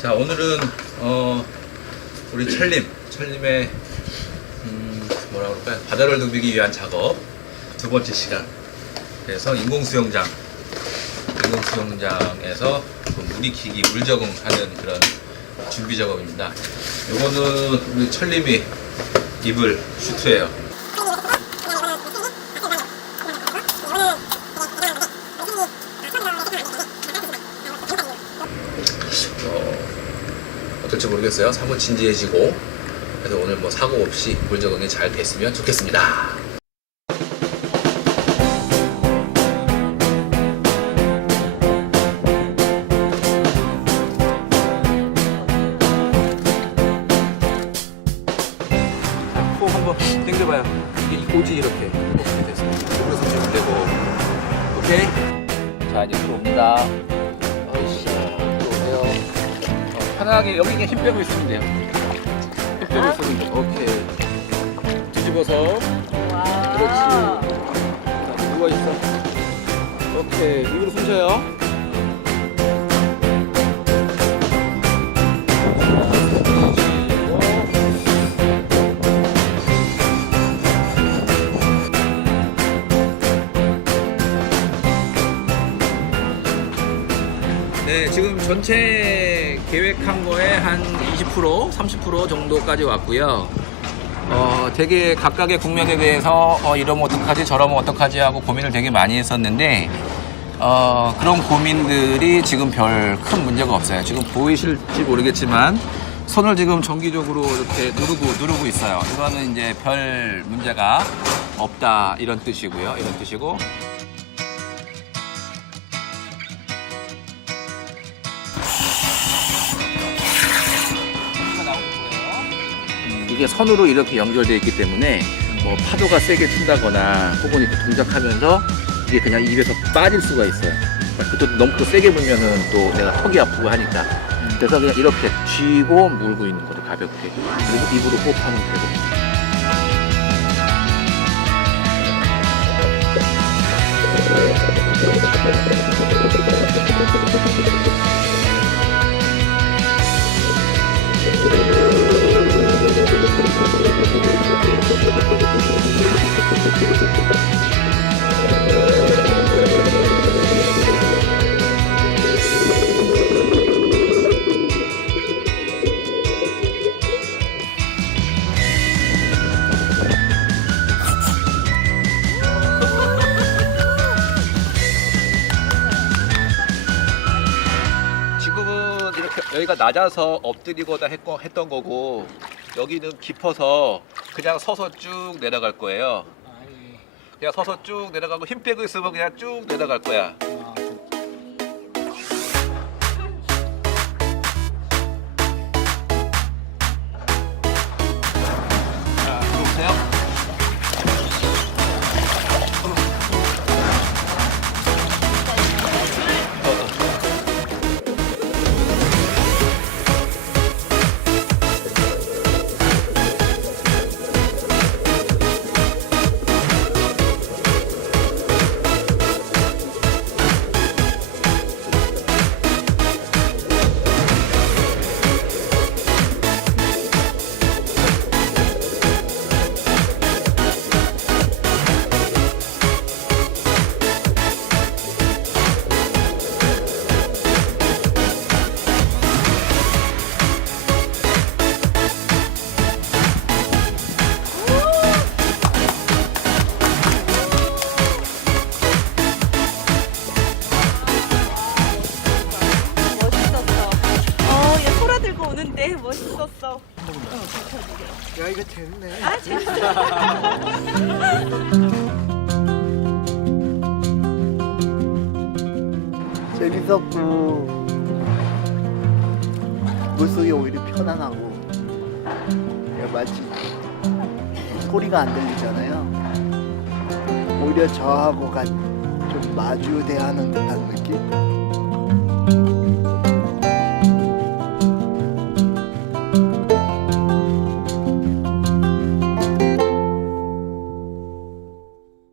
자 오늘은 어 우리 철림 철림의 음 뭐라 그럴까요 바다를 누비기 위한 작업 두 번째 시간 그래서 인공 수영장 인공 수영장에서 그 물 익히기 물 적응하는 그런 준비 작업입니다. 요거는 우리 철림이 입을 슈트예요. 어, 어떨지 모르겠어요. 사뭇 진지해지고 그래서 오늘 뭐 사고 없이 물 적응이 잘 됐으면 좋겠습니다. 코 한번 당겨봐요. 이게 이꼬지 이렇게 이렇게 돼서 그래서 좀 되고 오케이. 자 이제 들어옵니다. 편하게 여기 그냥 힘 빼고 있으면 돼요. 힘 빼고 있으면 돼. 오케이. 뒤집어서 그렇지. 자, 누워 있어. 오케이 입으로 숨 쉬어요. 지금 전체 계획한 거에 한 20%, 30% 정도까지 왔고요. 어, 되게 각각의 국면에 대해서 어, 이러면 어떡하지, 저러면 어떡하지 하고 고민을 되게 많이 했었는데, 어, 그런 고민들이 지금 별 큰 문제가 없어요. 지금 보이실지 모르겠지만, 손을 지금 정기적으로 이렇게 누르고, 누르고 있어요. 이거는 이제 별 문제가 없다, 이런 뜻이고요. 이런 뜻이고, 이게 선으로 이렇게 연결되어 있기 때문에 뭐 파도가 세게 친다거나 혹은 이렇게 동작하면서 이게 그냥 입에서 빠질 수가 있어요. 또 너무 또 세게 불면은 또 내가 턱이 아프고 하니까. 그래서 그냥 이렇게 쥐고 물고 있는 거죠, 가볍게. 그리고 입으로 호흡하면 되고. 여기가 낮아서 엎드리거나 했거, 했던 거고 여기는 깊어서 그냥 서서 쭉 내려갈 거예요. 그냥 서서 쭉 내려가고 힘 빼고 있으면 그냥 쭉 내려갈 거야. 오는데 멋있었어. 야 이거 재밌네. 아, 재밌어. 재밌었고 물속이 오히려 편안하고 야, 마치 소리가 안 들리잖아요. 오히려 저하고가 좀 마주 대하는 듯한 느낌.